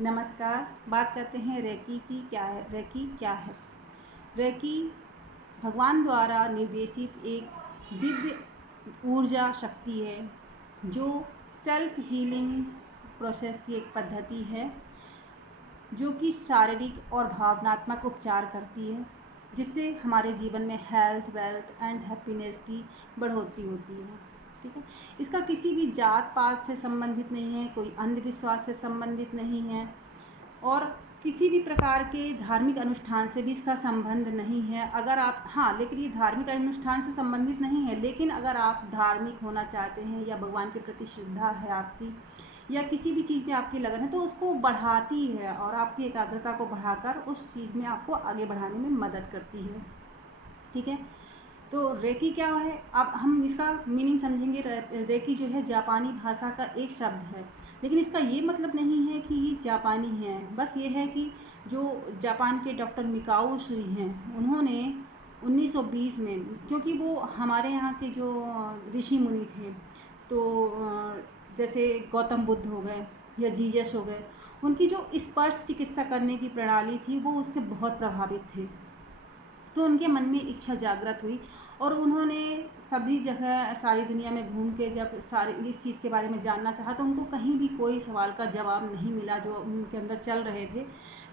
नमस्कार। बात करते हैं रेकी की क्या है। रेकी क्या है? रेकी भगवान द्वारा निर्देशित एक दिव्य ऊर्जा शक्ति है जो सेल्फ हीलिंग प्रोसेस की एक पद्धति है जो कि शारीरिक और भावनात्मक उपचार करती है, जिससे हमारे जीवन में हेल्थ, वेल्थ एंड हैप्पीनेस की बढ़ोतरी होती है। ठीक है। इसका किसी भी जात पात से संबंधित नहीं है, कोई अंधविश्वास से संबंधित नहीं है और किसी भी प्रकार के धार्मिक अनुष्ठान से भी इसका संबंध नहीं है। अगर आप लेकिन ये धार्मिक अनुष्ठान से संबंधित नहीं है, लेकिन अगर आप धार्मिक होना चाहते हैं या भगवान के प्रति श्रद्धा है आपकी या किसी भी चीज़ में आपकी लगन है, तो उसको बढ़ाती है और आपकी एकाग्रता को बढ़ाकर उस चीज़ में आपको आगे बढ़ाने में मदद करती है। ठीक है। तो रेकी क्या है? अब हम इसका मीनिंग समझेंगे। रेकी जो है जापानी भाषा का एक शब्द है, लेकिन इसका ये मतलब नहीं है कि ये जापानी है। बस ये है कि जो जापान के डॉक्टर मिकाओ सुई हैं, उन्होंने 1920 में, क्योंकि वो हमारे यहाँ के जो ऋषि मुनि थे, तो जैसे गौतम बुद्ध हो गए या जीसस हो गए, उनकी जो स्पर्श चिकित्सा करने की प्रणाली थी वो उससे बहुत प्रभावित थे। तो उनके मन में इच्छा जागृत हुई और उन्होंने सभी जगह सारी दुनिया में घूम के जब सारे इस चीज़ के बारे में जानना चाहा, तो उनको कहीं भी कोई सवाल का जवाब नहीं मिला जो उनके अंदर चल रहे थे।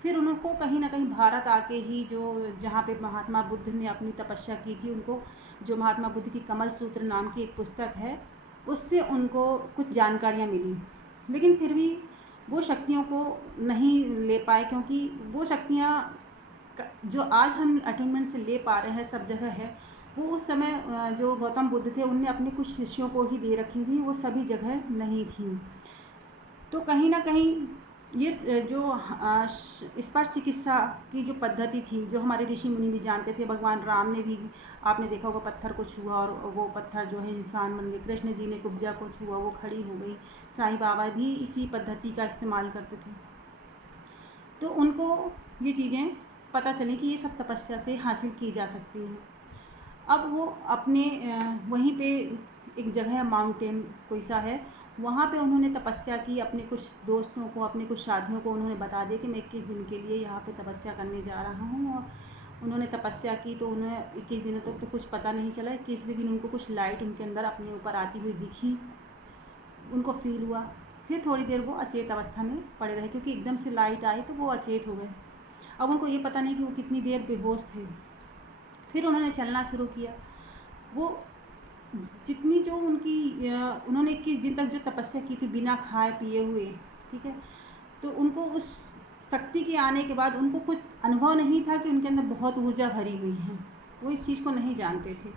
फिर उनको कहीं ना कहीं भारत आके ही, जो जहाँ पे महात्मा बुद्ध ने अपनी तपस्या की थी, उनको जो महात्मा बुद्ध की कमल सूत्र नाम की एक पुस्तक है, उससे उनको कुछ जानकारियाँ मिली। लेकिन फिर भी वो शक्तियों को नहीं ले पाए, क्योंकि वो शक्तियाँ जो आज हम अटेनमेंट से ले पा रहे हैं सब जगह है, वो उस समय जो गौतम बुद्ध थे उनने अपने कुछ शिष्यों को ही दे रखी थी, वो सभी जगह नहीं थी। तो कहीं ना कहीं ये जो स्पर्श चिकित्सा की जो पद्धति थी, जो हमारे ऋषि मुनि भी जानते थे, भगवान राम ने भी, आपने देखा होगा, पत्थर को छुआ और वो पत्थर जो है इंसान बन गए। कृष्ण जी ने कुब्जा को छुआ, वो खड़ी हो गई। साईं बाबा भी इसी पद्धति का इस्तेमाल करते थे। तो उनको ये चीज़ें पता चली कि ये सब तपस्या से हासिल की जा सकती हैं। अब वो अपने वहीं पे एक जगह है, माउंटेन कोई सा है, वहाँ पे उन्होंने तपस्या की। अपने कुछ दोस्तों को, अपने कुछ साथियों को उन्होंने बता दिया कि मैं 21 दिन के लिए यहाँ पे तपस्या करने जा रहा हूँ। और उन्होंने तपस्या की तो उन्हें 21 दिनों तक तो कुछ पता नहीं चला। 21वें दिन उनको कुछ लाइट उनके अंदर अपने ऊपर आती हुई दिखी, उनको फील हुआ। फिर थोड़ी देर वो अचेत अवस्था में पड़े रहे, क्योंकि एकदम से लाइट आई तो वो अचेत हो गए। अब उनको ये पता नहीं कि वो कितनी देर बेहोश थे। फिर उन्होंने चलना शुरू किया। वो जितनी जो उनकी उन्होंने 21 दिन तक जो तपस्या की थी बिना खाए पिए हुए, ठीक है, तो उनको उस शक्ति के आने के बाद उनको कुछ अनुभव नहीं था कि उनके अंदर बहुत ऊर्जा भरी हुई है। वो इस चीज़ को नहीं जानते थे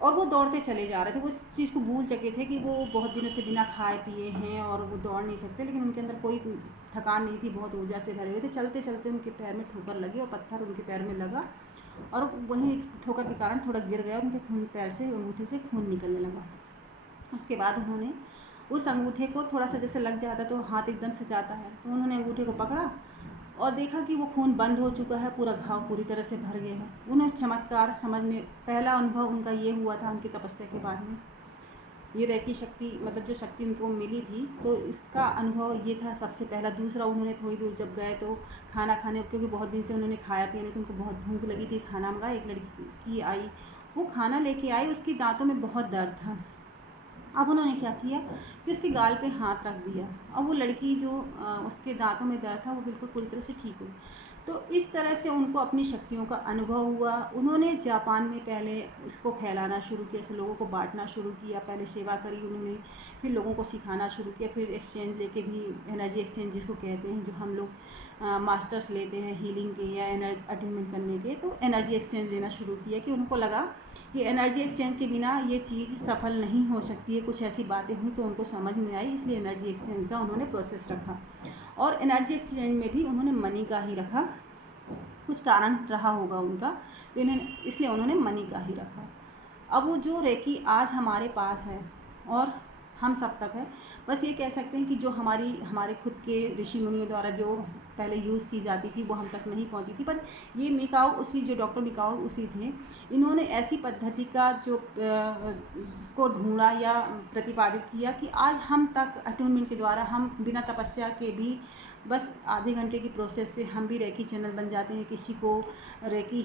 और वो दौड़ते चले जा रहे थे। वो इस चीज़ को भूल चुके थे कि वो बहुत दिनों से बिना खाए पिए हैं और वो दौड़ नहीं सकते, लेकिन उनके अंदर कोई थकान नहीं थी, बहुत ऊर्जा से भरे हुए थे। चलते चलते उनके पैर में ठोकर लगी और पत्थर उनके पैर में लगा और वहीं ठोकर के कारण थोड़ा गिर गया। उनके खून, पैर से, अंगूठे से खून निकलने लगा। उसके बाद उन्होंने उस अंगूठे को, थोड़ा सा जैसे लग जाता तो हाथ एकदम से जाता है, तो उन्होंने अंगूठे को पकड़ा और देखा कि वो खून बंद हो चुका है, पूरा घाव पूरी तरह से भर गया है। उन्हें चमत्कार समझ में, पहला अनुभव उनका ये हुआ था उनकी तपस्या के बाद में। ये रेकी शक्ति, मतलब जो शक्ति उनको मिली थी, तो इसका अनुभव ये था सबसे पहला। दूसरा, उन्होंने थोड़ी दूर जब गए तो खाना खाने, क्योंकि बहुत दिन से उन्होंने खाया पिया नहीं, तो उनको बहुत भूख लगी थी, खाना मंगाया। एक लड़की आई, वो खाना लेके आई, उसकी दांतों में बहुत दर्द था। अब उन्होंने क्या किया कि उसके गाल पे हाथ रख दिया। अब वो लड़की जो उसके दांतों में दर्द था वो बिल्कुल पूरी तरह से ठीक हुई। तो इस तरह से उनको अपनी शक्तियों का अनुभव हुआ। उन्होंने जापान में पहले इसको फैलाना शुरू किया, ऐसे लोगों को बांटना शुरू किया। पहले सेवा करी उन्होंने, फिर लोगों को सिखाना शुरू किया, फिर एक्सचेंज लेके भी, एनर्जी एक्सचेंज जिसको कहते हैं, जो हम लोग मास्टर्स लेते हैं हीलिंग के या एनर्जी अटेनमेंट करने के, तो एनर्जी एक्सचेंज लेना शुरू किया। कि उनको लगा कि एनर्जी एक्सचेंज के बिना ये चीज़ सफल नहीं हो सकती है। कुछ ऐसी बातें हुई तो उनको समझ में आई, इसलिए एनर्जी एक्सचेंज का उन्होंने प्रोसेस रखा। और एनर्जी एक्सचेंज में भी उन्होंने मनी का ही रखा। कुछ कारण रहा होगा उनका, तो इसलिए उन्होंने मनी का ही रखा। अब वो जो रेकी आज हमारे पास है और हम सब तक है। बस ये कह सकते हैं कि जो हमारे खुद के ऋषि मुनियों द्वारा जो पहले यूज़ की जाती थी वो हम तक नहीं पहुंची थी, पर ये मिकाओ उसी जो डॉक्टर मिकाओ उसी थे। इन्होंने ऐसी पद्धति का जो को ढूंढा या प्रतिपादित किया कि आज हम तक अट्यूनमेंट के द्वारा हम बिना तपस्या के भी बस आधे घंटे की प्रोसेस से हम भी रेकी चैनल बन जाते हैं, किसी को रेकी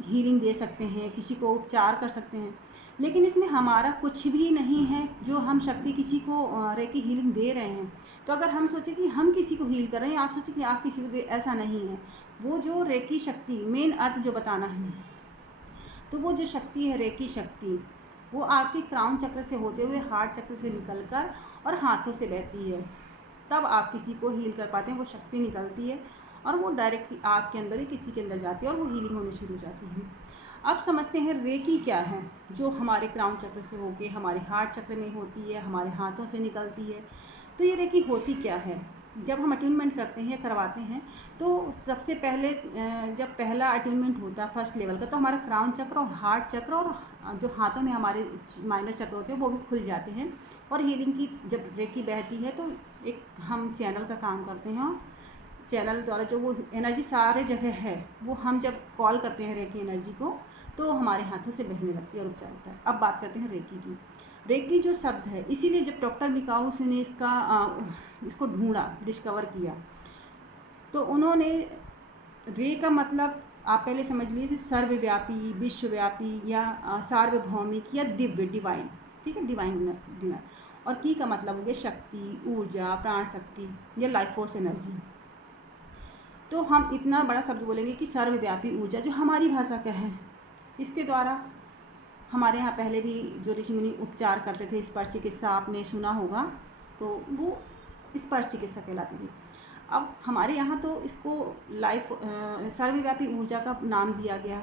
हीलिंग दे सकते हैं, किसी को उपचार कर सकते हैं। लेकिन इसमें हमारा कुछ भी नहीं है जो हम शक्ति किसी को रेकी हीलिंग दे रहे हैं। तो अगर हम सोचें कि हम किसी को हील कर रहे हैं, आप सोचें कि आप किसी को दे, ऐसा नहीं है। वो जो रेकी शक्ति मेन अर्थ जो बताना है, तो वो जो शक्ति है रेकी शक्ति, वो आपके क्राउन चक्र से होते हुए हार्ट चक्र से निकलकर और हाथों से बहती है, तब आप किसी को हील कर पाते हैं। वो शक्ति निकलती है और वो डायरेक्टली आपके अंदर ही किसी के अंदर जाती है और वो हीलिंग होनी शुरू हो जाती है। अब समझते हैं रेकी क्या है, जो हमारे क्राउन चक्र से होके हमारे हार्ट चक्र में होती है, हमारे हाथों से निकलती है। तो ये रेकी होती क्या है? जब हम अट्यूनमेंट करते हैं, करवाते हैं, तो सबसे पहले जब पहला अट्यूनमेंट होता है फर्स्ट लेवल का, तो हमारा क्राउन चक्र और हार्ट चक्र और जो हाथों में हमारे माइनर चक्र होते हैं वो भी खुल जाते हैं। और हीलिंग की जब रेकी बहती है तो एक हम चैनल का काम करते हैं, और चैनल द्वारा जो वो एनर्जी सारे जगह है वो हम जब कॉल करते हैं रेकी एनर्जी को, तो हमारे हाथों से बहने लगती है और उपचार होता है। अब बात करते हैं रेकी की। रेकी जो शब्द है, इसीलिए जब डॉक्टर मिकाउस ने इसको ढूंढा, डिस्कवर किया, तो उन्होंने रे का मतलब आप पहले समझ लीजिए सर्वव्यापी, विश्वव्यापी या सार्वभौमिक या दिव्य, डिवाइन। ठीक है, डिवाइन। और की का मतलब हो गया शक्ति, ऊर्जा, प्राण शक्ति या लाइफ फोर्स एनर्जी। तो हम इतना बड़ा शब्द बोलेंगे कि सर्वव्यापी ऊर्जा, जो हमारी भाषा का है। इसके द्वारा हमारे यहाँ पहले भी जो ऋषि मुनि उपचार करते थे, स्पर्श चिकित्सा आपने सुना होगा, तो वो स्पर्श चिकित्सा कहलाती थी। अब हमारे यहाँ तो इसको लाइफ सर्वव्यापी ऊर्जा का नाम दिया गया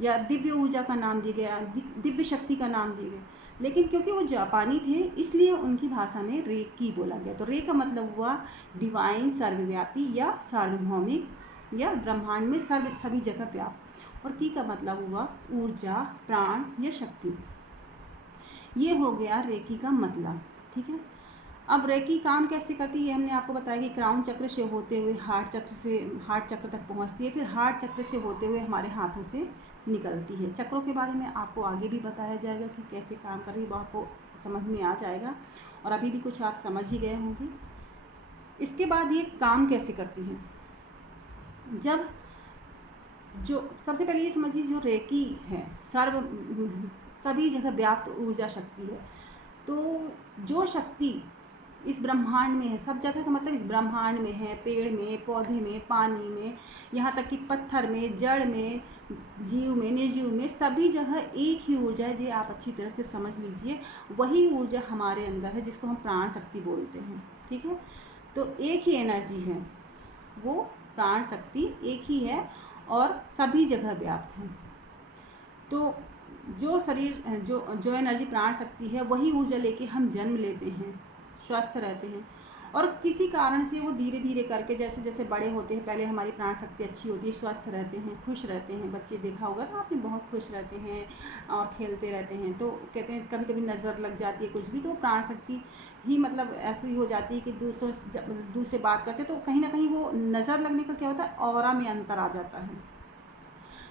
या दिव्य ऊर्जा का नाम दिया गया, दिव्य शक्ति का नाम दिया गया। लेकिन क्योंकि वो जापानी थे इसलिए उनकी भाषा में रेकी बोला गया। तो रे का मतलब हुआ डिवाइन, सर्वव्यापी या सार्वभौमिक या ब्रह्मांड में सभी जगह व्याप्त। और की का मतलब हुआ ऊर्जा, प्राण या शक्ति। ये हो गया रेकी का मतलब। ठीक है, अब रेकी काम कैसे करती है हमने आपको बताया कि क्राउन चक्र से होते हुए हार्ट चक्र तक पहुंचती है, फिर हार्ट चक्र से होते हुए हमारे हाथों से निकलती है। चक्रों के बारे में आपको आगे भी बताया जाएगा कि कैसे काम कर रही है, वो आपको समझ में आ जाएगा, और अभी भी कुछ आप समझ ही गए होंगे। इसके बाद ये काम कैसे करती है, जब जो सबसे पहले ये समझिए जो रेकी है सभी जगह व्याप्त ऊर्जा शक्ति है। तो जो शक्ति इस ब्रह्मांड में है, सब जगह का मतलब इस ब्रह्मांड में है, पेड़ में, पौधे में, पानी में, यहाँ तक कि पत्थर में, जड़ में, जीव में, निर्जीव में, सभी जगह एक ही ऊर्जा है। जो आप अच्छी तरह से समझ लीजिए, वही ऊर्जा हमारे अंदर है जिसको हम प्राण शक्ति बोलते हैं। ठीक है, तो एक ही एनर्जी है, वो प्राण शक्ति एक ही है और सभी जगह व्याप्त है। तो जो शरीर जो एनर्जी प्राण शक्ति है, वही ऊर्जा लेके हम जन्म लेते हैं, स्वस्थ रहते हैं, और किसी कारण से वो धीरे धीरे करके जैसे जैसे बड़े होते हैं, पहले हमारी प्राण शक्ति अच्छी होती है, स्वस्थ रहते हैं, खुश रहते हैं। बच्चे देखा होगा ना आपने, बहुत खुश रहते हैं और खेलते रहते हैं। तो कहते हैं कभी कभी नज़र लग जाती है कुछ भी, तो प्राण शक्ति ही मतलब ऐसी हो जाती है कि दूसरे बात करते तो कहीं ना कहीं वो नज़र लगने का क्या होता है, ऑरा में अंतर आ जाता है।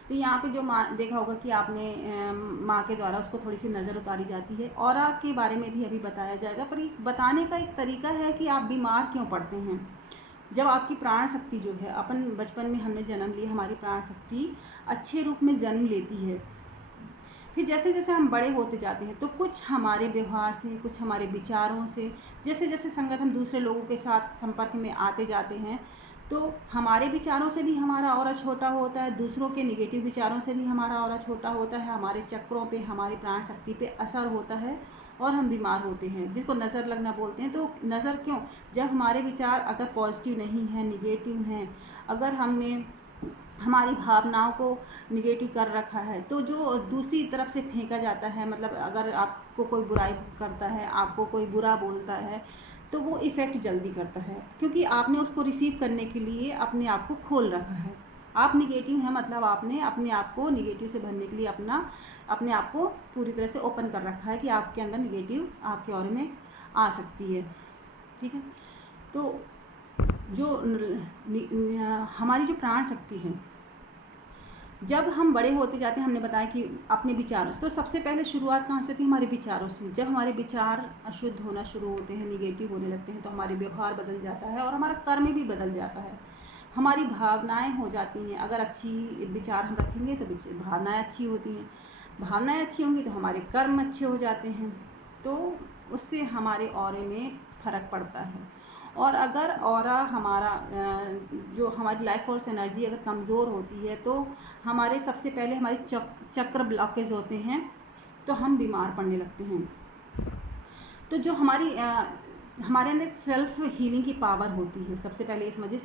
तो यहाँ पे जो माँ देखा होगा कि आपने माँ के द्वारा उसको थोड़ी सी नज़र उतारी जाती है। ऑरा के बारे में भी अभी बताया जाएगा, पर ये बताने का एक तरीका है कि आप बीमार क्यों पड़ते हैं। जब आपकी प्राण शक्ति जो है, अपन बचपन में हमने जन्म लिया, हमारी प्राण शक्ति अच्छे रूप में जन्म लेती है। फिर जैसे जैसे हम बड़े होते जाते हैं तो कुछ हमारे व्यवहार से, कुछ हमारे विचारों से, जैसे जैसे संगत हम दूसरे लोगों के साथ संपर्क में आते जाते हैं, तो हमारे विचारों से भी हमारा ऑरा छोटा होता है, दूसरों के नेगेटिव विचारों से भी हमारा ऑरा छोटा होता है, हमारे चक्रों पे, हमारी प्राण शक्ति पे असर होता है और हम बीमार होते हैं, जिसको नज़र लगना बोलते हैं। तो नज़र क्यों, जब हमारे विचार अगर पॉजिटिव नहीं है, निगेटिव हैं, अगर हमने हमारी भावनाओं को निगेटिव कर रखा है, तो जो दूसरी तरफ से फेंका जाता है, मतलब अगर आपको कोई बुराई करता है, आपको कोई बुरा बोलता है, तो वो इफ़ेक्ट जल्दी करता है, क्योंकि आपने उसको रिसीव करने के लिए अपने आप को खोल रखा है। आप निगेटिव हैं, मतलब आपने अपने आप को निगेटिव से भरने के लिए अपने आप को पूरी तरह से ओपन कर रखा है कि आपके अंदर निगेटिव आपके ऑरे में आ सकती है। ठीक है, तो जो हमारी जो प्राण शक्ति है, जब हम बड़े होते जाते हैं, हमने बताया कि अपने विचारों से, तो सबसे पहले शुरुआत कहाँ से होती है? हमारे विचारों से। जब हमारे विचार अशुद्ध होना शुरू होते हैं, निगेटिव होने लगते हैं, तो हमारे व्यवहार बदल जाता है और हमारा कर्म भी बदल जाता है। हमारी भावनाएं हो जाती हैं, अगर अच्छी विचार हम रखेंगे तो भावनाएं अच्छी होती हैं, भावनाएं अच्छी होंगी तो हमारे कर्म अच्छे हो जाते हैं, तो उससे हमारे ऑरे में फ़र्क पड़ता है। और अगर ऑरा हमारा जो हमारी लाइफ फोर्स एनर्जी अगर कमज़ोर होती है, तो हमारे सबसे पहले हमारे चक्र ब्लॉकेज होते हैं, तो हम बीमार पड़ने लगते हैं। तो जो हमारे अंदर सेल्फ हीलिंग की पावर होती है, सबसे पहले ये समझिए,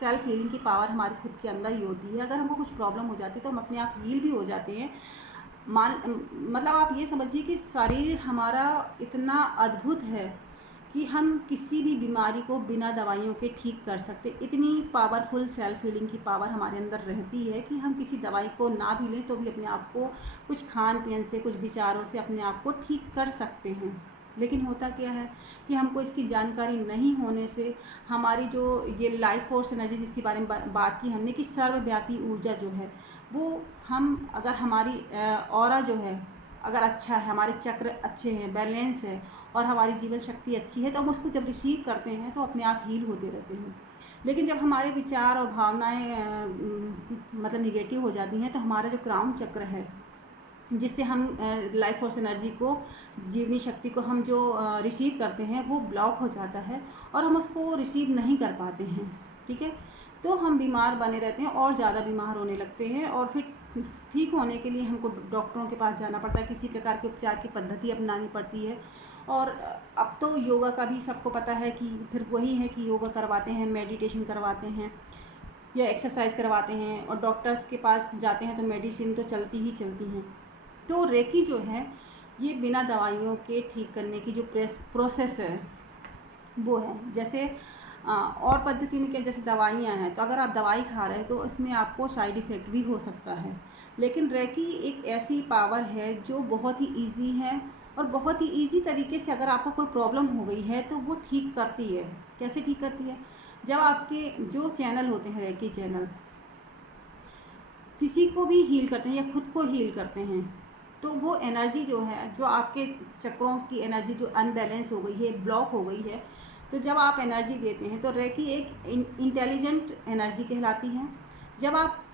सेल्फ हीलिंग की पावर हमारे खुद के अंदर ही होती है। अगर हमको कुछ प्रॉब्लम हो जाती है तो हम अपने आप हील भी हो जाते हैं। मतलब आप ये समझिए कि शरीर हमारा इतना अद्भुत है कि हम किसी भी बीमारी को बिना दवाइयों के ठीक कर सकते। इतनी पावरफुल सेल्फ हीलिंग की पावर हमारे अंदर रहती है कि हम किसी दवाई को ना भी लें तो भी अपने आप को कुछ खान पीन से, कुछ विचारों से अपने आप को ठीक कर सकते हैं। लेकिन होता क्या है कि हमको इसकी जानकारी नहीं होने से हमारी जो ये लाइफ फोर्स एनर्जी जिसके बारे में बात की हमने कि सर्वव्यापी ऊर्जा जो है, वो अगर हमारी ऑरा जो है अगर अच्छा है, हमारे चक्र अच्छे हैं, बैलेंस है और हमारी जीवन शक्ति अच्छी है, तो हम उसको जब रिसीव करते हैं तो अपने आप हील होते रहते हैं। लेकिन जब हमारे विचार और भावनाएं मतलब निगेटिव हो जाती हैं, तो हमारा जो क्राउन चक्र है, जिससे हम लाइफ फोर्स एनर्जी को, जीवनी शक्ति को हम जो रिसीव करते हैं, वो ब्लॉक हो जाता है और हम उसको रिसीव नहीं कर पाते हैं। ठीक है, तो हम बीमार बने रहते हैं और ज़्यादा बीमार होने लगते हैं और फिर ठीक होने के लिए हमको डॉक्टरों के पास जाना पड़ता है, किसी प्रकार के उपचार की पद्धति अपनानी पड़ती है। और अब तो योगा का भी सबको पता है कि फिर वही है कि योगा करवाते हैं, मेडिटेशन करवाते हैं या एक्सरसाइज करवाते हैं, और डॉक्टर्स के पास जाते हैं तो मेडिसिन तो चलती ही चलती हैं। तो रेकी जो है ये बिना दवाइयों के ठीक करने की जो प्रोसेस है वो है। जैसे और पद्धति में क्या, जैसे दवाइयाँ हैं, तो अगर आप दवाई खा रहे हैं तो इसमें आपको साइड इफ़ेक्ट भी हो सकता है। लेकिन रेकी एक ऐसी पावर है जो बहुत ही ईजी है और बहुत ही ईजी तरीके से अगर आपको कोई प्रॉब्लम हो गई है तो वो ठीक करती है। कैसे ठीक करती है? जब आपके जो चैनल होते हैं, रेकी चैनल किसी को भी हील करते हैं या खुद को हील करते हैं, तो वो एनर्जी जो है, जो आपके चक्रों की एनर्जी जो अनबैलेंस हो गई है, ब्लॉक हो गई है, तो जब आप एनर्जी देते हैं तो रेकी एक इंटेलिजेंट एनर्जी कहलाती है। जब आप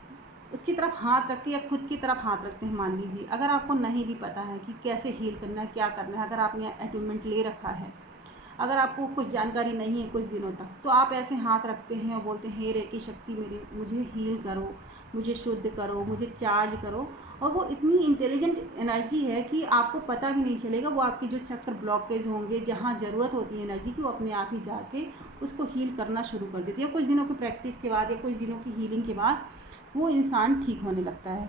उसकी तरफ हाथ रखते हैं या खुद की तरफ हाथ रखते हैं, मान लीजिए अगर आपको नहीं भी पता है कि कैसे हील करना है, क्या करना है, अगर आपने अटैचमेंट ले रखा है, अगर आपको कुछ जानकारी नहीं है कुछ दिनों तक, तो आप ऐसे हाथ रखते हैं और बोलते हैं, हे रेकी शक्ति मुझे हील करो, मुझे शुद्ध करो, मुझे चार्ज करो। और वो इतनी इंटेलिजेंट एनर्जी है कि आपको पता भी नहीं चलेगा। वो आपकी जो चक्र ब्लॉकेज होंगे, जहाँ ज़रूरत होती है एनर्जी की, वो अपने आप ही जाके उसको हील करना शुरू कर देती है। कुछ दिनों की प्रैक्टिस के बाद या कुछ दिनों की हीलिंग के बाद वो इंसान ठीक होने लगता है।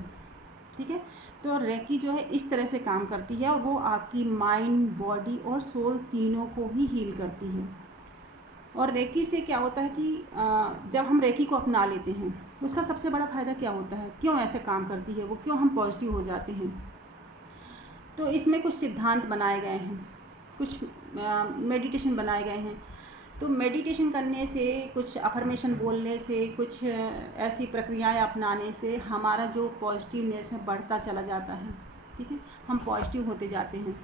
ठीक है, तो रेकी जो है इस तरह से काम करती है और वो आपकी माइंड, बॉडी और सोल तीनों को ही हील करती है। और रेकी से क्या होता है कि जब हम रेकी को अपना लेते हैं, उसका सबसे बड़ा फ़ायदा क्या होता है, क्यों ऐसे काम करती है वो, क्यों हम पॉजिटिव हो जाते हैं? तो इसमें कुछ सिद्धांत बनाए गए हैं, कुछ मेडिटेशन बनाए गए हैं। तो मेडिटेशन करने से, कुछ अफर्मेशन बोलने से, कुछ ऐसी प्रक्रियाएं अपनाने से हमारा जो पॉजिटिवनेस है बढ़ता चला जाता है। ठीक है, हम पॉजिटिव होते जाते हैं।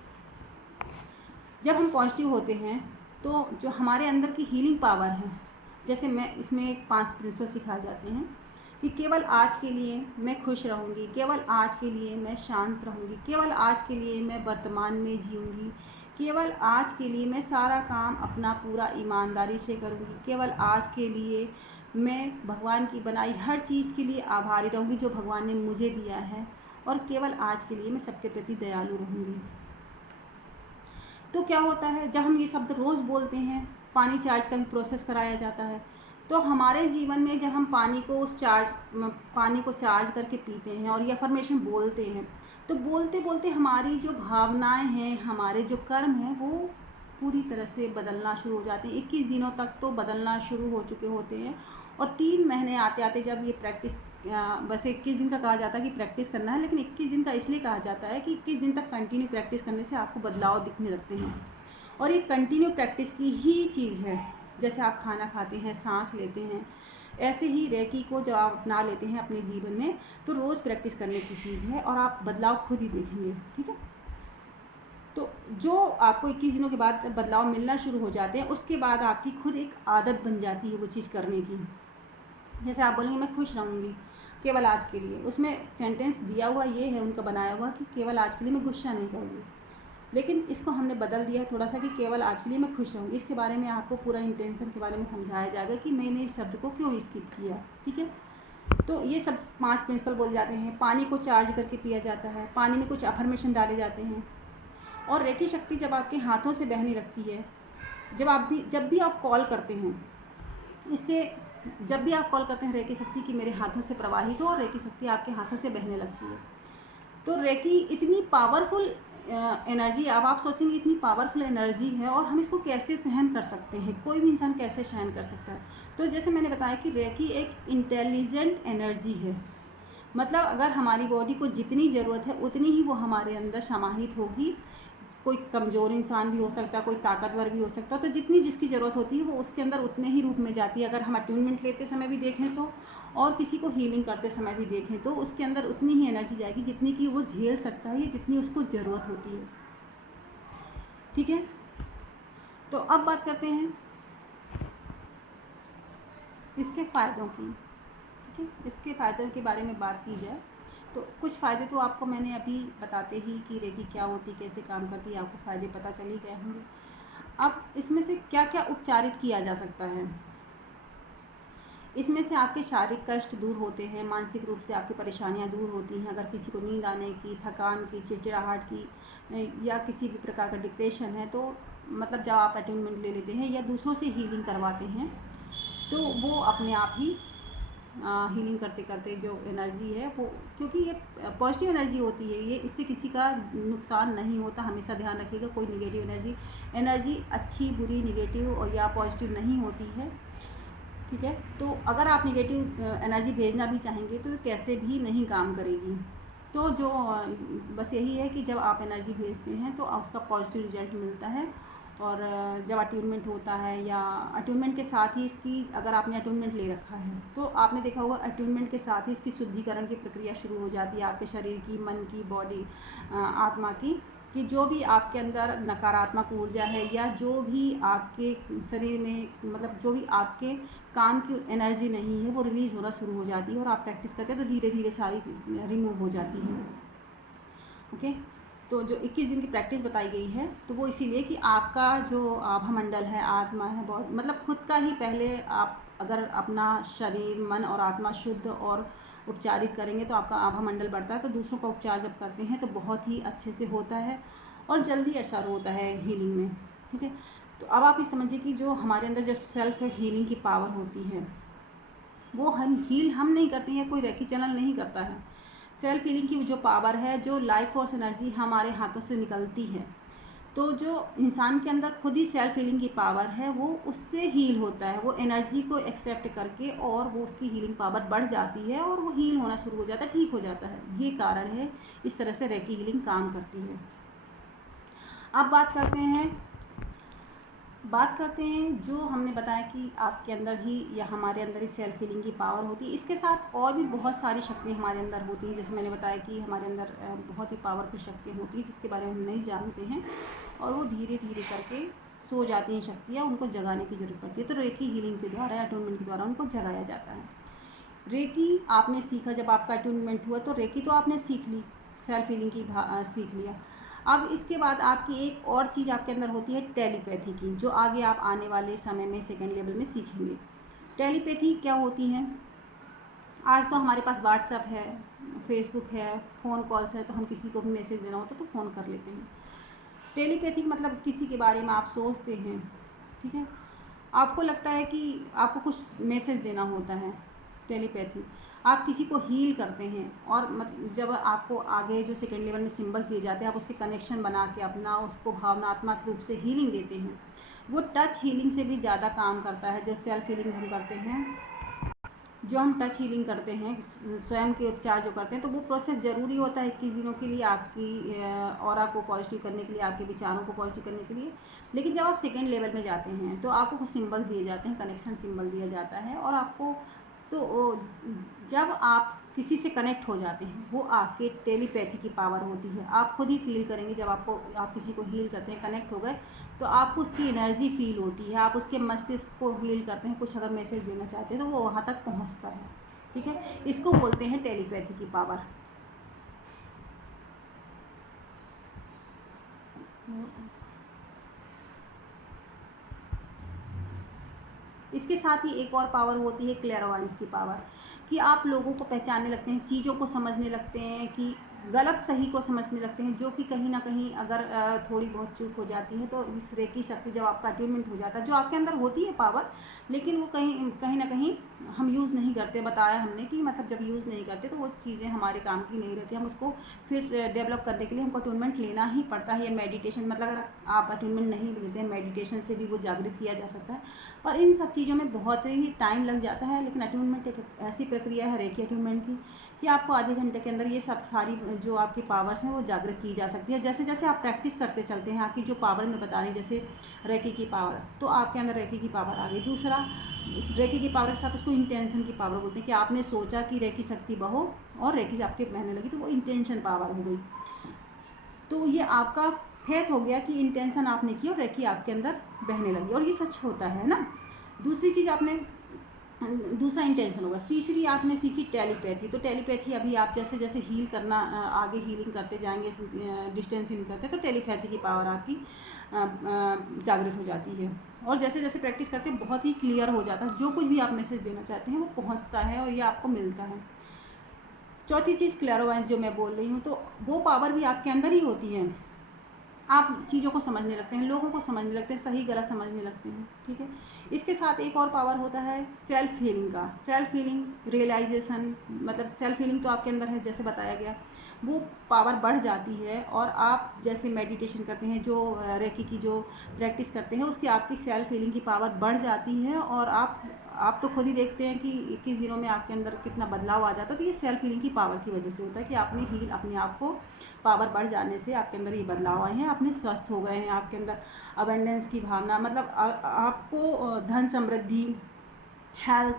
जब हम पॉजिटिव होते हैं तो जो हमारे अंदर की हीलिंग पावर है, जैसे मैं इसमें 5 प्रिंसिपल सिखाए जाते हैं कि केवल आज के लिए मैं खुश रहूँगी, केवल आज के लिए मैं शांत रहूँगी, केवल आज के लिए मैं वर्तमान में जीऊँगी, केवल आज के लिए मैं सारा काम अपना पूरा ईमानदारी से करूँगी, केवल आज के लिए मैं भगवान की बनाई हर चीज़ के लिए आभारी रहूँगी जो भगवान ने मुझे दिया है, और केवल आज के लिए मैं सबके प्रति दयालु रहूँगी। तो क्या होता है, जब हम ये शब्द रोज़ बोलते हैं, पानी चार्ज का भी प्रोसेस कराया जाता है, तो हमारे जीवन में जब हम पानी को चार्ज करके पीते हैं और ये अफर्मेशन बोलते हैं, तो बोलते बोलते हमारी जो भावनाएं हैं, हमारे जो कर्म हैं, वो पूरी तरह से बदलना शुरू हो जाते हैं। 21 दिनों तक तो बदलना शुरू हो चुके होते हैं, और 3 महीने आते आते जब ये प्रैक्टिस, वैसे 21 दिन का कहा जाता है कि प्रैक्टिस करना है, लेकिन 21 दिन का इसलिए कहा जाता है कि 21 दिन तक कंटिन्यू प्रैक्टिस करने से आपको बदलाव दिखने लगते हैं। और ये कंटिन्यू प्रैक्टिस की ही चीज़ है। जैसे आप खाना खाते हैं, सांस लेते हैं, ऐसे ही रेकी को जब आप अपना लेते हैं अपने जीवन में तो रोज़ प्रैक्टिस करने की चीज़ है और आप बदलाव खुद ही देखेंगे। ठीक है, तो जो आपको 21 दिनों के बाद बदलाव मिलना शुरू हो जाते हैं, उसके बाद आपकी खुद एक आदत बन जाती है वो चीज़ करने की। जैसे आप बोलेंगे मैं खुश रहूँगी केवल आज के लिए, उसमें सेंटेंस दिया हुआ ये है उनका बनाया हुआ कि केवल आज के लिए मैं गुस्सा नहीं करूँगी, लेकिन इसको हमने बदल दिया है थोड़ा सा कि केवल आज के लिए मैं खुश रहूँगी। इसके बारे में आपको पूरा इंटेंशन के बारे में समझाया जाएगा कि मैंने इस शब्द को क्यों स्किप किया। ठीक है, तो ये सब 5 प्रिंसिपल बोले जाते हैं। पानी को चार्ज करके पिया जाता है, पानी में कुछ अफर्मेशन डाले जाते हैं, और रेकी शक्ति जब आपके हाथों से बहने लगती है, जब भी आप कॉल करते हैं, इससे जब भी आप कॉल करते हैं रेकी शक्ति की मेरे हाथों से प्रवाहित हो, और रेकी शक्ति आपके हाथों से बहने लगती है। तो रेकी इतनी पावरफुल एनर्जी, अब आप सोचेंगे इतनी पावरफुल एनर्जी है और हम इसको कैसे सहन कर सकते हैं, कोई भी इंसान कैसे सहन कर सकता है। तो जैसे मैंने बताया कि रेकी एक इंटेलिजेंट एनर्जी है, मतलब अगर हमारी बॉडी को जितनी ज़रूरत है उतनी ही वो हमारे अंदर समाहित होगी। कोई कमज़ोर इंसान भी हो सकता है, कोई ताकतवर भी हो सकता है, तो जितनी जिसकी ज़रूरत होती है वो उसके अंदर उतने ही रूप में जाती है। अगर हम अट्यूनमेंट लेते समय भी देखें तो, और किसी को हीलिंग करते समय भी देखें तो उसके अंदर उतनी ही एनर्जी जाएगी जितनी कि वो झेल सकता है या जितनी उसको ज़रूरत होती है। ठीक है, तो अब बात करते हैं इसके फ़ायदों की। ठीक है, इसके फ़ायदों के बारे में बात की जाए तो कुछ फ़ायदे तो आपको मैंने अभी बताते ही कि रेकी क्या होती, कैसे काम करती है, आपको फ़ायदे पता चल ही गए होंगे। अब इसमें से क्या क्या उपचारित किया जा सकता है। इसमें से आपके शारीरिक कष्ट दूर होते हैं, मानसिक रूप से आपकी परेशानियां दूर होती हैं। अगर किसी को नींद आने की, थकान की, चिड़चिड़ाहट की या किसी भी प्रकार का डिप्रेशन है, तो मतलब जब आप अटेनमेंट ले लेते हैं या दूसरों से हीलिंग करवाते हैं तो वो अपने आप ही हीलिंग करते करते जो एनर्जी है वो, क्योंकि ये पॉजिटिव एनर्जी होती है, ये इससे किसी का नुकसान नहीं होता। हमेशा ध्यान रखिएगा, कोई निगेटिव एनर्जी अच्छी बुरी निगेटिव और या पॉजिटिव नहीं होती है। ठीक है, तो अगर आप निगेटिव एनर्जी भेजना भी चाहेंगे तो कैसे भी नहीं काम करेगी। तो जो बस यही है कि जब आप एनर्जी भेजते हैं तो उसका पॉजिटिव रिजल्ट मिलता है। और जब अट्यूनमेंट होता है या अट्यूनमेंट के साथ ही इसकी, अगर आपने अट्यूनमेंट ले रखा है तो आपने देखा होगा अट्यूनमेंट के साथ ही इसकी शुद्धिकरण की प्रक्रिया शुरू हो जाती है आपके शरीर की, मन की, बॉडी, आत्मा की, कि जो भी आपके अंदर नकारात्मक ऊर्जा है या जो भी आपके शरीर में, मतलब जो भी आपके काम की एनर्जी नहीं है वो रिलीज़ होना शुरू हो जाती है। और आप प्रैक्टिस करते हैं तो धीरे धीरे सारी रिमूव हो जाती है। ओके, तो जो 21 दिन की प्रैक्टिस बताई गई है तो वो इसीलिए कि आपका जो आभामंडल है, आत्मा है, बहुत मतलब खुद का ही पहले आप अगर अपना शरीर, मन और आत्मा शुद्ध और उपचारित करेंगे तो आपका आभामंडल बढ़ता है। तो दूसरों का उपचार जब करते हैं तो बहुत ही अच्छे से होता है और जल्दी असर होता है हीलिंग में। ठीक है, तो अब आप ये समझिए कि जो हमारे अंदर जो सेल्फ हीलिंग की पावर होती है वो हम नहीं करते हैं, कोई रेकी चैनल नहीं करता है। सेल्फ हीलिंग की जो पावर है, जो लाइफ फोर्स एनर्जी हमारे हाथों से निकलती है, तो जो इंसान के अंदर खुद ही सेल्फ हीलिंग की पावर है वो उससे हील होता है। वो एनर्जी को एक्सेप्ट करके और वो उसकी हीलिंग पावर बढ़ जाती है और वो हील होना शुरू हो जाता है, ठीक हो जाता है। ये कारण है इस तरह से रेकी हीलिंग काम करती है। अब बात करते हैं जो हमने बताया कि आपके अंदर ही या हमारे अंदर ही सेल्फ हीलिंग की पावर होती है। इसके साथ और भी बहुत सारी शक्ति हमारे अंदर होती है। जैसे मैंने बताया कि हमारे अंदर बहुत ही पावरफुल शक्ति होती है जिसके बारे में हम नहीं जानते हैं, और वो धीरे धीरे करके सो जाती हैं शक्तियाँ, उनको जगाने की ज़रूरत पड़ती है। तो रेकी हीलिंग के द्वारा, अटूनमेंट के द्वारा उनको जगाया जाता है। रेकी आपने सीखा, जब आपका अटूनमेंट हुआ तो रेकी तो आपने सीख ली, सेल्फ हीलिंग की सीख लिया। अब इसके बाद आपकी एक और चीज़ आपके अंदर होती है टेलीपैथी की, जो आगे आप आने वाले समय में सेकेंड लेवल में सीखेंगे। टेलीपैथी क्या होती है? आज तो हमारे पास व्हाट्सएप है, फेसबुक है, फ़ोन कॉल्स है, तो हम किसी को भी मैसेज देना होता तो फ़ोन कर लेते हैं। टेलीपैथिक मतलब किसी के बारे में आप सोचते हैं, ठीक है, आपको लगता है कि आपको कुछ मैसेज देना होता है, टेलीपैथी। आप किसी को हील करते हैं और जब आपको आगे जो सेकेंड लेवल में सिंबल दिए जाते हैं आप उससे कनेक्शन बना के अपना उसको भावनात्मक रूप से हीलिंग देते हैं। वो टच हीलिंग से भी ज़्यादा काम करता है जो सेल्फ हीलिंग हम करते हैं। जो हम टच हीलिंग करते हैं, स्वयं के उपचार जो करते हैं, तो वो प्रोसेस ज़रूरी होता है 21 दिनों के लिए, आपकी ऑरा को पॉजिटिव करने के लिए, आपके विचारों को पॉजिटिव करने के लिए। लेकिन जब आप सेकेंड लेवल में जाते हैं तो आपको कुछ सिंबल दिए जाते हैं, कनेक्शन सिंबल दिया जाता है, और आपको तो जब आप किसी से कनेक्ट हो जाते हैं, वो आपके टेलीपैथी की पावर होती है। आप खुद ही फील करेंगे जब आप किसी को हील करते हैं, कनेक्ट हो गए, तो आपको उसकी एनर्जी फील होती है, आप उसके मस्तिष्क को हील करते हैं, कुछ अगर मैसेज देना चाहते हैं तो वो वहाँ तक पहुँचता है। ठीक है, इसको बोलते हैं टेलीपैथी की पावर। इसके साथ ही एक और पावर होती है क्लेयरवॉयंस की पावर, कि आप लोगों को पहचानने लगते हैं, चीज़ों को समझने लगते हैं, कि गलत सही को समझने लगते हैं, जो कि कहीं ना कहीं अगर थोड़ी बहुत चूक हो जाती है तो इस रेकी शक्ति जब आपका अट्यूनमेंट हो जाता है, जो आपके अंदर होती है पावर, लेकिन वो कहीं कहीं ना कहीं हम यूज़ नहीं करते। बताया हमने कि मतलब जब यूज़ नहीं करते तो वो चीज़ें हमारे काम की नहीं रहती, हम उसको फिर डेवलप करने के लिए हमको अट्यूनमेंट लेना ही पड़ता है, या मेडिटेशन, मतलब अगर आप अट्यूनमेंट नहीं लेते हैं, मेडिटेशन से भी वो जागृत किया जा सकता है। और इन सब चीज़ों में बहुत ही टाइम लग जाता है, लेकिन अट्यूनमेंट एक ऐसी प्रक्रिया है रेकी अट्यूनमेंट की, कि आपको आधे घंटे के अंदर ये सब सारी जो आपकी पावर्स हैं वो जागृत की जा सकती है। जैसे जैसे आप प्रैक्टिस करते चलते हैं, आपकी जो पावर मैं बता रही, जैसे रेकी की पावर, तो आपके अंदर रेकी की पावर आ गई। दूसरा, रेकी की पावर के साथ उसको इंटेंशन की पावर बोलते हैं, कि आपने सोचा कि रेकी शक्ति बहो और रेकी आपके बहने लगी, तो वो इंटेंशन पावर हो गई। तो ये आपका फेथ हो गया कि इंटेंशन आपने की और रेकी आपके अंदर बहने लगी, और ये सच होता है ना। दूसरी चीज़ आपने, दूसरा इंटेंशन होगा। तीसरी आपने सीखी टेलीपैथी। तो टेलीपैथी अभी आप जैसे जैसे हील करना, आगे हीलिंग करते जाएंगे, डिस्टेंस हीलिंग करते हैं, तो टेलीपैथी की पावर आपकी जागृत हो जाती है, और जैसे जैसे प्रैक्टिस करते हैं बहुत ही क्लियर हो जाता है, जो कुछ भी आप मैसेज देना चाहते हैं वो पहुंचता है और ये आपको मिलता है। चौथी चीज़ क्लैरोवाइंस जो मैं बोल रही हूँ, तो वो पावर भी आपके अंदर ही होती है। आप चीज़ों को समझने लगते हैं, लोगों को समझने लगते हैं, सही गलत समझने लगते हैं। ठीक है, इसके साथ एक और पावर होता है सेल्फ हीलिंग का। सेल्फ हीलिंग रियलाइजेशन, मतलब सेल्फ हीलिंग तो आपके अंदर है, जैसे बताया गया, वो पावर बढ़ जाती है, और आप जैसे मेडिटेशन करते हैं, जो रेकी की जो प्रैक्टिस करते हैं, उसकी आपकी सेल्फ हीलिंग की पावर बढ़ जाती है, और आप तो खुद ही देखते हैं कि 21 दिनों में आपके अंदर कितना बदलाव आ जाता है। तो ये सेल्फ हीलिंग की पावर की वजह से होता है, कि आपने हील अपने आप को, पावर बढ़ जाने से आपके अंदर ये बदलाव आए हैं, अपने स्वस्थ हो गए हैं, आपके अंदर अबेंडेंस की भावना, मतलब आपको धन समृद्धि, हेल्थ,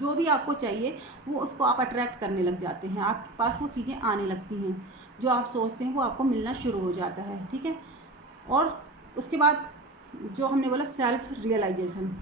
जो भी आपको चाहिए वो उसको आप अट्रैक्ट करने लग जाते हैं, आपके पास वो चीज़ें आने लगती हैं, जो आप सोचते हैं वो आपको मिलना शुरू हो जाता है। ठीक है, और उसके बाद जो हमने बोला सेल्फ रियलाइजेशन,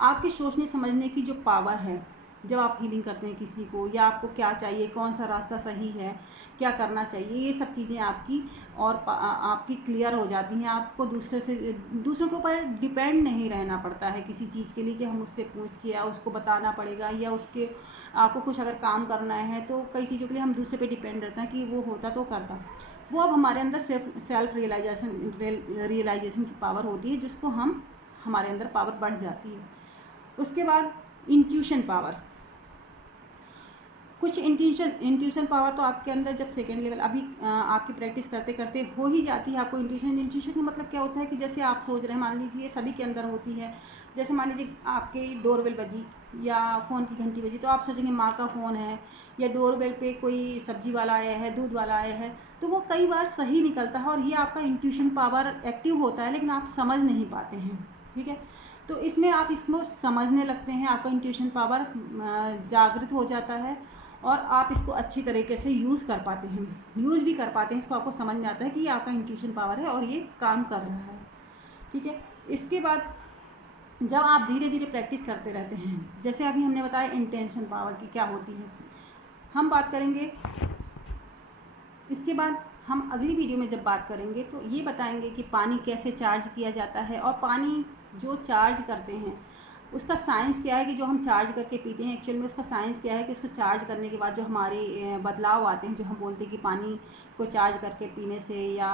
आपके सोचने समझने की जो पावर है, जब आप हीलिंग करते हैं किसी को, या आपको क्या चाहिए, कौन सा रास्ता सही है, क्या करना चाहिए, ये सब चीज़ें आपकी और आपकी क्लियर हो जाती हैं। आपको दूसरों के ऊपर डिपेंड नहीं रहना पड़ता है किसी चीज़ के लिए, कि हम उससे पूछ के या उसको बताना पड़ेगा, या उसके आपको कुछ अगर काम करना है तो कई चीज़ों के लिए हम दूसरे पे डिपेंड रहते हैं कि वो होता तो करता। वो अब हमारे अंदर सेल्फ रियलाइजेशन की पावर होती है, जिसको हम, हमारे अंदर पावर बढ़ जाती है। उसके बाद इंट्यूशन पावर, कुछ इंट्यूशन पावर तो आपके अंदर जब सेकेंड लेवल अभी आपकी प्रैक्टिस करते करते हो ही जाती है आपको इंट्यूशन का मतलब क्या होता है, कि जैसे आप सोच रहे हैं, मान लीजिए सभी के अंदर होती है, जैसे मान लीजिए आपके डोरबेल बजी या फ़ोन की घंटी बजी, तो आप सोचेंगे माँ का फ़ोन है, या डोरबेल पे कोई सब्जी वाला आया है, दूध वाला आया है, तो वो कई बार सही निकलता है, और ये आपका इंट्यूशन पावर एक्टिव होता है, लेकिन आप समझ नहीं पाते हैं। ठीक है, तो इसमें आप इसको समझने लगते हैं, आपका इंट्यूशन पावर जागृत हो जाता है, और आप इसको अच्छी तरीके से यूज़ कर पाते हैं, यूज़ भी कर पाते हैं, इसको आपको समझ में आता है कि ये आपका इंट्यूशन पावर है और ये काम कर रहा है। ठीक है, इसके बाद जब आप धीरे धीरे प्रैक्टिस करते रहते हैं, जैसे अभी हमने बताया इंटेंशन पावर की क्या होती है, हम बात करेंगे इसके बाद, हम अगली वीडियो में जब बात करेंगे तो ये बताएंगे कि पानी कैसे चार्ज किया जाता है, और पानी जो चार्ज करते हैं उसका साइंस क्या है, कि जो हम चार्ज करके पीते हैं एक्चुअल में उसका साइंस क्या है, कि उसको चार्ज करने के बाद जो हमारे बदलाव आते हैं, जो हम बोलते हैं कि पानी को चार्ज करके पीने से या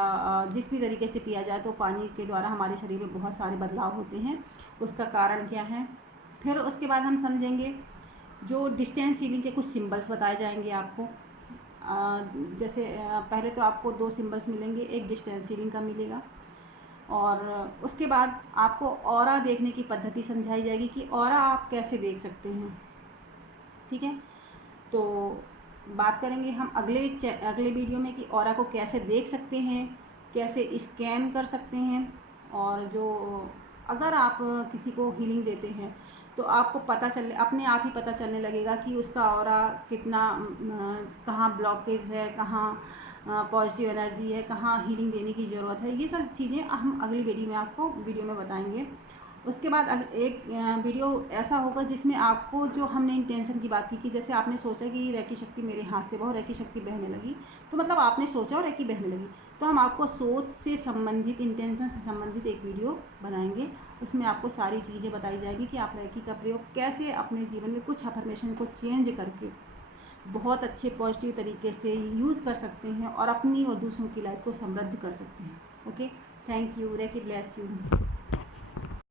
जिस भी तरीके से पिया जाए तो पानी के द्वारा हमारे शरीर में बहुत सारे बदलाव होते हैं, उसका कारण क्या है। फिर उसके बाद हम समझेंगे जो डिस्टेंस हीलिंग के कुछ सिम्बल्स बताए जाएंगे आपको। जैसे पहले तो आपको 2 सिम्बल्स मिलेंगे, एक डिस्टेंस हीलिंग का मिलेगा, और उसके बाद आपको ऑरा देखने की पद्धति समझाई जाएगी कि ऑरा आप कैसे देख सकते हैं। ठीक है, तो बात करेंगे हम अगले वीडियो में कि ऑरा को कैसे देख सकते हैं, कैसे स्कैन कर सकते हैं, और जो अगर आप किसी को हीलिंग देते हैं तो आपको अपने आप ही पता चलने लगेगा कि उसका ऑरा कितना कहाँ ब्लॉकेज है, कहाँ पॉजिटिव एनर्जी है, कहाँ हीलिंग देने की ज़रूरत है। ये सब चीज़ें हम अगली वीडियो में बताएंगे। उसके बाद एक वीडियो ऐसा होगा जिसमें आपको जो हमने इंटेंशन की बात की कि जैसे आपने सोचा कि रेकी शक्ति मेरे हाथ से रेकी शक्ति बहने लगी, तो मतलब आपने सोचा और रेकी बहने लगी, तो हम आपको सोच से संबंधित, इंटेंशन से संबंधित एक वीडियो बनाएंगे। उसमें आपको सारी चीज़ें बताई जाएगी कि आप रेकी का प्रयोग कैसे अपने जीवन में कुछ अफर्मेशन को चेंज करके बहुत अच्छे पॉजिटिव तरीके से यूज़ कर सकते हैं और अपनी और दूसरों की लाइफ को समृद्ध कर सकते हैं। Okay, thank you. Reiki bless you.